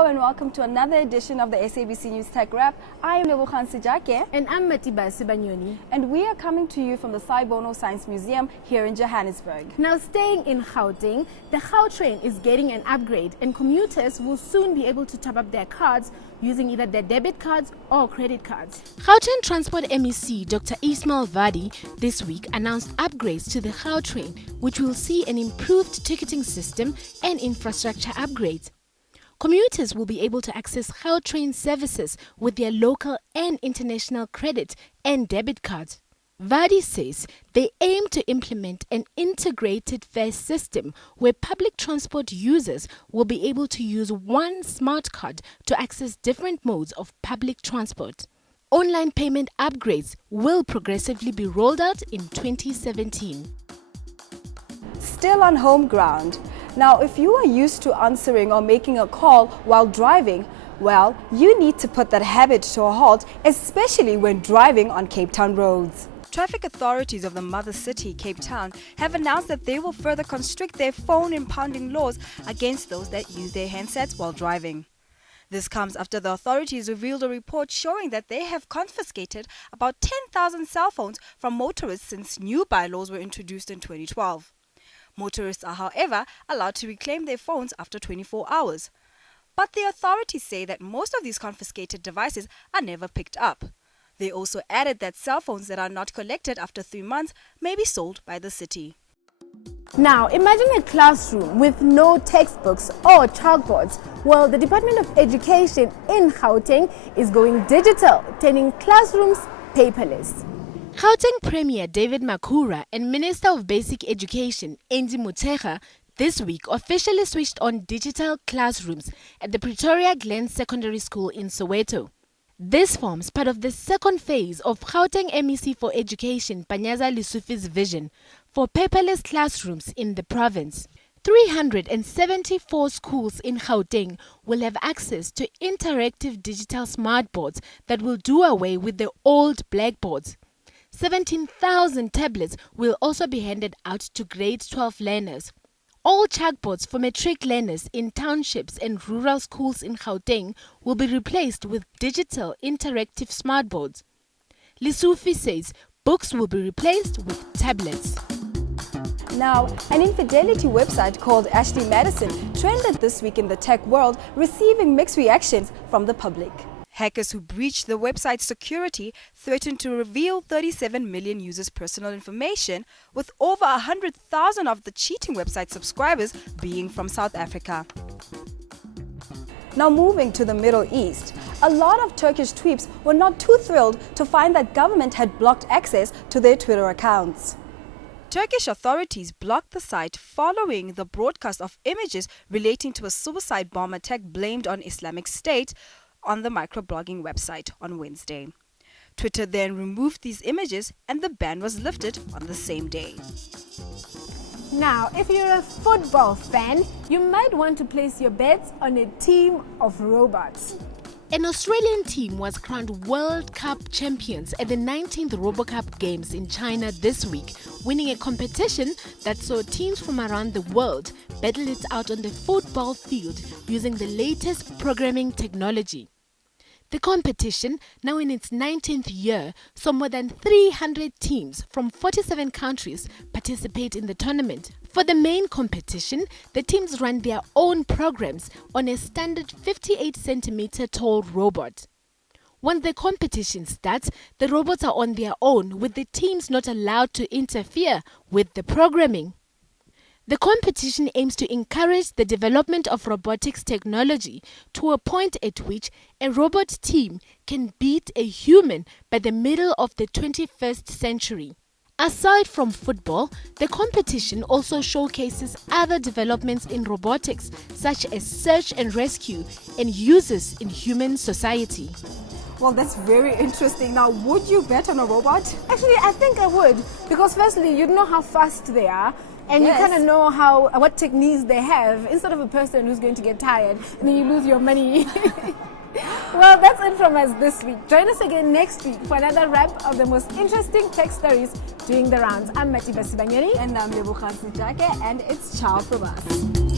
Hello and welcome to another edition of the SABC News Tech Wrap. I am Lebogang Sejake. And I'm Matiba Sibanyoni. And we are coming to you from the Saibono Science Museum here in Johannesburg. Now, staying in Gauteng, the Gautrain is getting an upgrade and commuters will soon be able to top up their cards using either their debit cards or credit cards. Gauteng Transport MEC Dr. Ismail Vadi this week announced upgrades to the Gautrain, which will see an improved ticketing system and infrastructure upgrades. Commuters will be able to access Gautrain services with their local and international credit and debit cards. Vadi says they aim to implement an integrated fare system where public transport users will be able to use one smart card to access different modes of public transport. Online payment upgrades will progressively be rolled out in 2017. Still on home ground. Now, if you are used to answering or making a call while driving, well, you need to put that habit to a halt, especially when driving on Cape Town roads. Traffic authorities of the mother city, Cape Town, have announced that they will further constrict their phone impounding laws against those that use their handsets while driving. This comes after the authorities revealed a report showing that they have confiscated about 10,000 cell phones from motorists since new bylaws were introduced in 2012. Motorists are, however, allowed to reclaim their phones after 24 hours. But the authorities say that most of these confiscated devices are never picked up. They also added that cell phones that are not collected after 3 months may be sold by the city. Now, imagine a classroom with no textbooks or chalkboards. Well, the Department of Education in Gauteng is going digital, turning classrooms paperless. Gauteng Premier David Makhura and Minister of Basic Education Angie Motshekga this week officially switched on digital classrooms at the Pretoria Glen Secondary School in Soweto. This forms part of the second phase of Gauteng MEC for Education Panyaza Lesufi's vision for paperless classrooms in the province. 374 schools in Gauteng will have access to interactive digital smartboards that will do away with the old blackboards. 17,000 tablets will also be handed out to grade 12 learners. All chalkboards for matric learners in townships and rural schools in Gauteng will be replaced with digital interactive smartboards. Lesufi says books will be replaced with tablets. Now, an infidelity website called Ashley Madison trended this week in the tech world, receiving mixed reactions from the public. Hackers who breached the website's security threatened to reveal 37 million users' personal information, with over 100,000 of the cheating website subscribers being from South Africa. Now, moving to the Middle East, a lot of Turkish tweeps were not too thrilled to find that government had blocked access to their Twitter accounts. Turkish authorities blocked the site following the broadcast of images relating to a suicide bomb attack blamed on Islamic State on the microblogging website on Wednesday. Twitter then removed these images and the ban was lifted on the same day. Now, if you're a football fan, you might want to place your bets on a team of robots. An Australian team was crowned World Cup champions at the 19th RoboCup Games in China this week, winning a competition that saw teams from around the world battle it out on the football field using the latest programming technology. The competition, now in its 19th year, saw more than 300 teams from 47 countries participate in the tournament. For the main competition, the teams ran their own programs on a standard 58 centimeter tall robot. Once the competition starts, the robots are on their own, with the teams not allowed to interfere with the programming. The competition aims to encourage the development of robotics technology to a point at which a robot team can beat a human by the middle of the 21st century. Aside from football, the competition also showcases other developments in robotics, such as search and rescue and uses in human society. Well, that's very interesting. Now, would you bet on a robot? Actually, I think I would, because firstly, you'd know how fast they are, and Yes. you kind of know what techniques they have, instead of a person who's going to get tired and then you lose your money. Well, that's it from us this week. Join us again next week for another wrap of the most interesting tech stories doing the rounds. I'm Matiba Sibanyoni. And I'm Lebogang Sejake, and it's ciao from us.